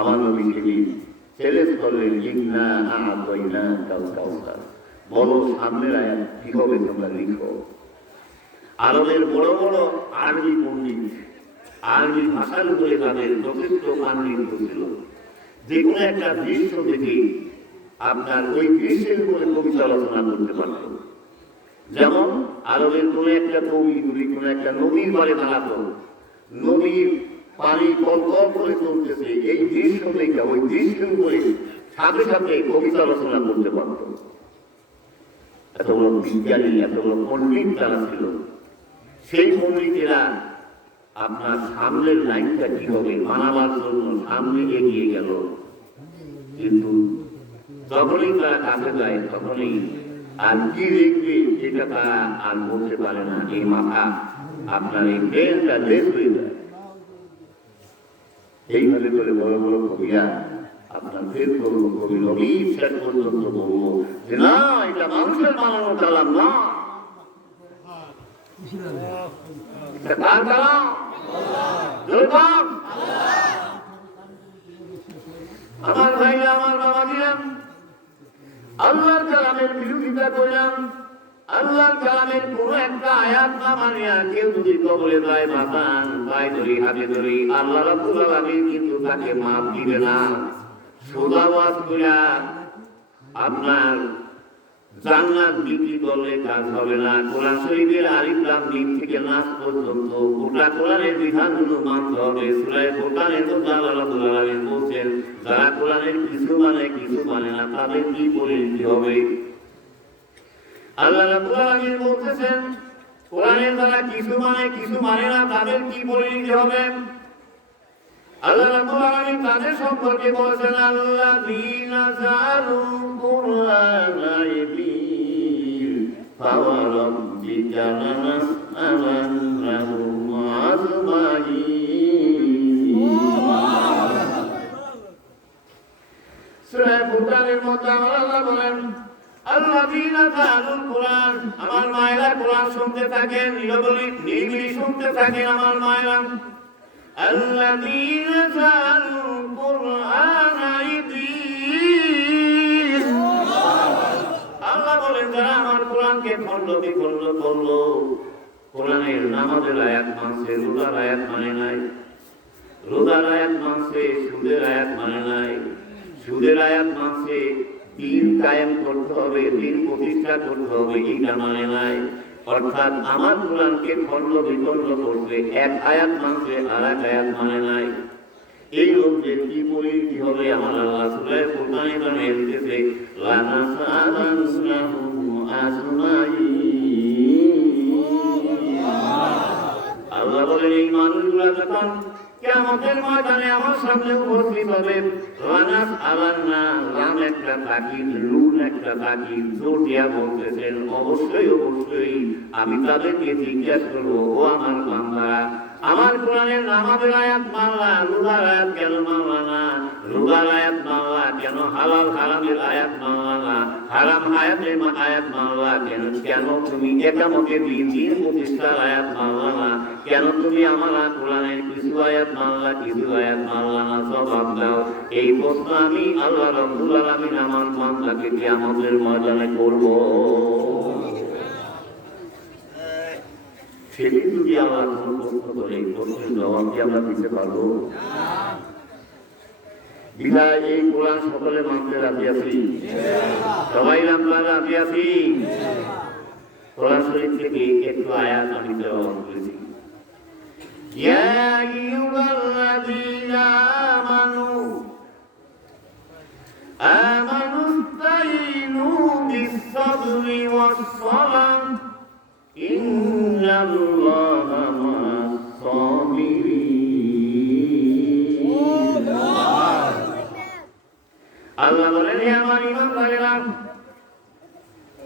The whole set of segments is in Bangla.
আমার নবীকে কি চ্যালেঞ্জ করলেন ইন্না আহাদইনা কাল বলো, সামনের আয়াত কীভাবে তোমরা লিখো। আরবের বড় বড় আরবি পণ্ডিত, আরবি ভাষার উপরে তাদের যথেষ্ট পাণ্ডিত্য ছিল। যে কোনো একটা দৃশ্য দেখে আপনার ওই দৃশ্যের উপরে কবিতা রচনা করতে পারত যেমন, আরবের কোন একটা কবি যদি কোন একটা নদীর বারে দাঁড়াতো নদীর পানি কল কল করে চলতেছে। এই দৃশ্য দেখে, ওই দৃশ্যের উপরে সাথে সাথে কবিতা রচনা করতে পারত। এত বড় বিজ্ঞানী এত বড় পণ্ডিত তারা ছিল, সেই পণ্ডিতেরা আপনার সামনের লাইনটা কি হবে মানাবার জন্য সামনে এগিয়ে গেল। কিন্তু যখনই তারা কাছে যায়, তখনই আর কি লিখবে এটা তারা আর বলতে পারে না। এই মাথা আপনার এই ব্রেনটা লেস হয়ে এইভাবে করে বড় বড় কবিরা, আপনার ফের করব কবি নবী, শেষ যে না, এটা মানুষের বানানো চালাম না। আমার ভাই আমার বাবা ছিলেন আল্লাহর কালামের বিরোধিতা করলাম। আল্লাহর কালামের কোন একটা আয়াত না মানিয়া কেউ যদি কবলে যায় মাতান পায়ে ধরি, হাতে ধরি, আল্লাহ রাব্বুল আলামিন কিন্তু তাকে মাফ দিবে না। সোদাবাদ কইরা আপনার জান্নাত বিক্রি করলে কাজ হবে না। কোরআন শরীফের আরিফ লাম দিন থেকে নাচ পর্যন্ত গোটা কোরআনের বিধানগুলো মানতে হবে। সূরায়ে কোরআনের মধ্যে আল্লাহ আলামিন বলছেন, যারা কোরআনের কিছু মানে কিছু মানে না, তাদের কি পরিণতি হবে? আল্লাহ রাব্বুল আলামিন বলতেছেন, কোরআনের যারা কিছু মানে কিছু মানে না, তাদের কি পরিণতি হবে? আল্লাহ রাব্বুল আলামিন তাদের সম্পর্কে বলেছেন, আল্লাযীনা জালু কুরআনা ইয়াবিল ফাওয়ারাব্বিকা লানাসআলান্নাহুম আজমাইন। সূরা ফুরকানের মধ্যে আল্লাহ বলেন আমার মায়েরা কোরআন শুনতে থাকেন নিরবলি নিরিবিলি শুনতে থাকেন আমার মায়েরা الذين جعلوا القرآن عيدين আল্লাহ বলেন যারা আমার কোরআনকে খণ্ড বিখণ্ড করলো কোরআনের নামাজের আয়াত মানছে রোজার আয়াত মানে নাই রোজার আয়াত মানছে সুদের আয়াত মানে নাই সুদের আয়াত মানছে দিন কায়েম করতে হবে দিন প্রতিষ্ঠা করতে হবে এটা মানে নাই। অর্থাৎ আমার কোরআনকে খণ্ড বিখণ্ড করতে এক আয়াত মানছে আর এক আয়াত মানে নাই। এই লোকদের কি পরিণতি হবে? আমার আল্লাহ সুরায় কোরআনে গানে এসেছে আল্লাহ বলেন, এই মানুষগুলা যখন কেমতের ময়দানে আমার সামনে উপস্থিত রানাস আলান্না রাম একটা তাকিদ রুল একটা তাকিদ জোর দিয়া বলতেছেন, অবশ্যই অবশ্যই, আমি তাদেরকে জিজ্ঞাসা করব, ও আমার বান্দারা আমার কোরআনের নামাজের আয়াত মানলা রোজার আয়াত কেন মানলা না রোজার আয়াত মানলা কেন হালাল হারামের আয়াত মানলা না হারাম আয়াতের আয়াত মানলা কেন কেন তুমি একামতে দিন দিন প্রতিষ্ঠার আয়াত মানলা না কেন তুমি আমার কোরআনের কিছু আয়াত মানলা কিছু আয়াত মানলা না জবাব দাও? এই প্রশ্ন আমি আল্লাহ রব্বুল আলামিন আমার বান্দাকে কিয়ামতের ময়দানে করব। সেদিন যদি আমার কোনো প্রশ্ন করে এই প্রশ্নের জবাব কি আমরা দিতে পারবো বিদায় এই কোরআন সকলে মানতে রাজি আছি সবাই আমরা রাজি আছি কোরআন শরীফ থেকে একটু আয়াত আমি তেলাওয়াত করেছি يا أيها الذين آمنوا آمنوا استعينوا بالصبر والصلاة إن الله مع الصابرين আল্লাহ বলেন হে আমার ইমান না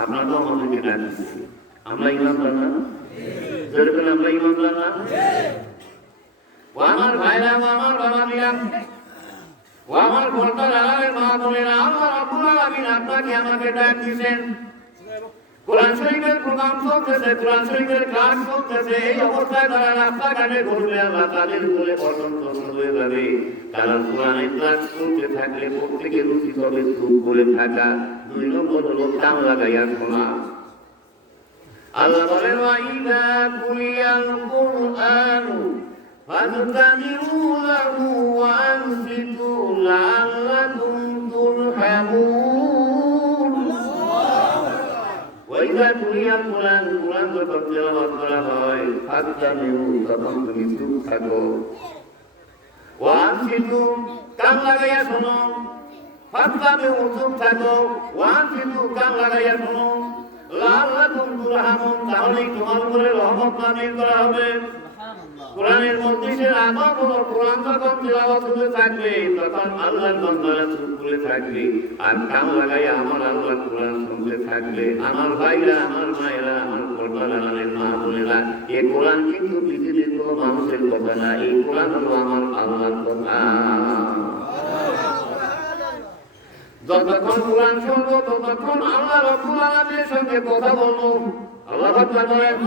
আপনার তো আমাদেরকে ডাকছে আমরা ইমান না যেরকম আমরা ইমান না ও আমার ভাইরা ও আমার বাবা দিলাম ও আমার ঘরটার আলামের মা বোনেরা আমার আব্বুল আলামিন আপনাকে আমাকে ডাক দিয়েছেন কোরআন শরীফের চলতেছে কোরআন শরীফের চলতেছে। এই অবস্থায় তারা রাস্তাঘাটে ঘুরলে আল্লাহ তাদের উপরে বসন্ত হয়ে যাবে। কারণ কোরআনের ক্লাস করতে থাকলে প্রত্যেকের উচিত হবে চুপ করে থাকা। দুই নম্বর হলো কাম লাগাইয়া শোনা। আল্লাহ বলেন ওয়াইদা কুলিয়াল কোরআন ফাজতামিউ লাহু ওয়ানসিতু লাল কোরআন ওয়ান ফিতু কান লাগাইয়া শোনো। ফাতামিউ চুপ থাকো। ওয়ান ফিতু কান লাগাইয়া শোনো। লাল্লাকুম তুরহামুন তাহলে তোমার উপরে রহমত নাজিল করা হবে। কোরআনের মধ্যে আগম হলো কোরআন যখন তেলাওয়াত হতে থাকবে তখন আল্লাহর চুপ করে থাকবে আর কান লাগাই আমার আল্লাহ কোরআন শুনতে থাকবে আমার ভাইরা, আমার মায়েরা, আমার পর্দালানের মা বোনেরা এই কোরআন কিন্তু পৃথিবীর কোনো মানুষের কথা না, এই কোরআন হলো আমার আল্লাহর কথা। যতক্ষণ কোরআন শুনব, ততক্ষণ আল্লাহ রব্বুল আলামিনের সঙ্গে কথা বলব। আল্লাহ বলেন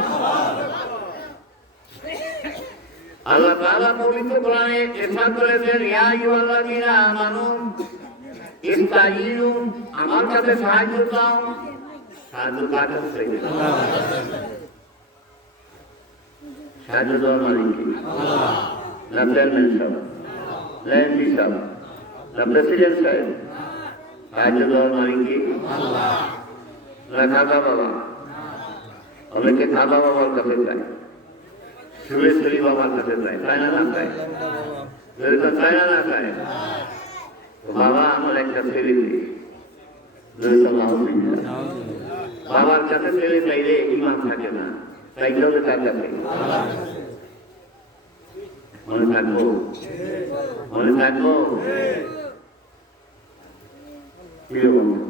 আল্লাহ তাআলা পবিত্র কোরআনে ইরশাদ করেছেন, ইয়া আইয়ুহাল্লাযীনা আমানু, ইস্তাঈনু, আমার কাছে সাহায্য চাও। সাহায্য কার কাছে সাহায্য দেওয়ার মানে কি? না চেয়ারম্যান সাহেব না এমপি সাহেব? না সাহায্য দেওয়ার মানে কি? না, খাজা বাবা। অনেকে খাজা বাবার কাছে চায় সুরেশ্বরী বাবার কাছে চায় তাই না না চায় যেরকম চায় না না চায় তো বাবা আমার একটা ছেলে মেয়ে যেরকম আলহামদুলিল্লাহ। বাবার কাছে ছেলে চাইলে ইমান থাকে না চাইতে হবে তার কাছে মনে থাকব মনে থাকব প্রিয় বন্ধু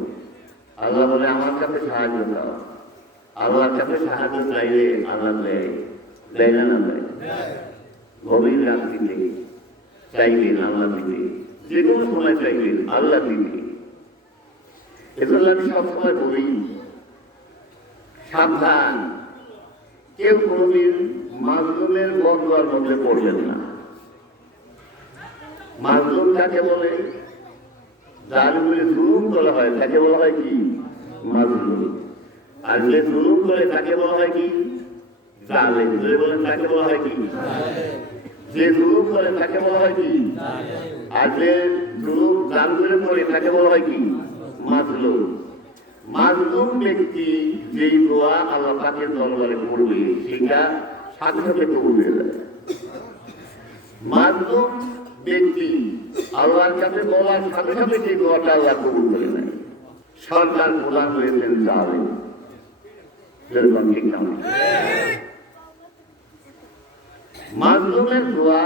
আল্লাহ বলে আমার কাছে সাহায্য দাও আল্লাহর কাছে সাহায্য চাইলে আল্লাহ দেয় দেয় না না দেয় গভীর রাত্রিতে চাইবেন আল্লাহ দিবে যে কোনো সময় চাইবেন আল্লাহ দিবে এজন্য আমি সবসময় বলি, সাবধান। কেউ কোনোদিন মাজলুমের বদলার মধ্যে পড়বেন না। মাজলুম কাকে বলে? যার উপরে জুলুম করা হয়। তাকে বলা হয় কি? মাজলুম। আর যে জুলুম করে তাকে বলা হয় কি? জালেম যে বলেন তাকে বলা হয় কি? যে জুলুম করে তাকে বলা হয় কি? আর যে জুলুম জাল করে করে তাকে বলা হয় কি? মাজলুম। মাজলুম ব্যক্তি যেই দোয়া আল্লাহ পাকের দরবারে পড়বে, সেটা সাথে সাথে কবুল হয়ে যাবে মাজলুম ব্যক্তি আল্লাহর কাছে বলার সাথে সাথে সেই দোয়াটা আল্লাহ কবুল করে নেয়। সরকার প্রধান হয়েছেন জালেম। ঠিক না। মাজলুমের দোয়া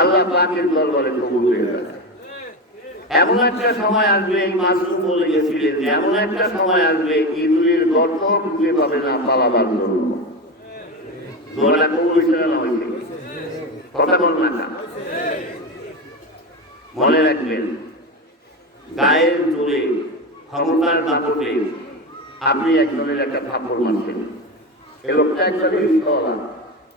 আল্লাহ পাকের দরবারে কবুল হয়ে যায়। এমন একটা সময় আসবে মাজলুম বলে গেছিলেন যে এমন একটা সময় আসবে, ইঁদুরের গর্ত খুঁজে পাবে না পালাবার জন্য দোয়াটা কবুল হয়েছিল না হয়েছে? কথা না মনে রাখবেন, গায়ের জোরে ক্ষমতার দাপটে আপনি একজনের একটা থাপ্পড় মারছেন। এ লোকটা একজনের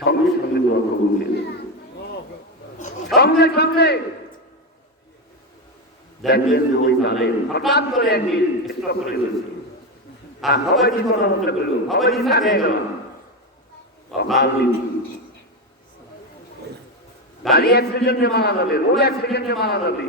সঙ্গে সঙ্গে দোয়া কবুল দিল সঙ্গে সঙ্গে দেখলেন যে ওই কালে হঠাৎ করে একদিন স্ট্রোক করে দিয়েছে। আর কি কথা বলতে পেল কি থাকে গেল? অকাল গাড়ি অ্যাক্সিডেন্টে মারা যাবে রোড অ্যাক্সিডেন্টে মারা যাবে।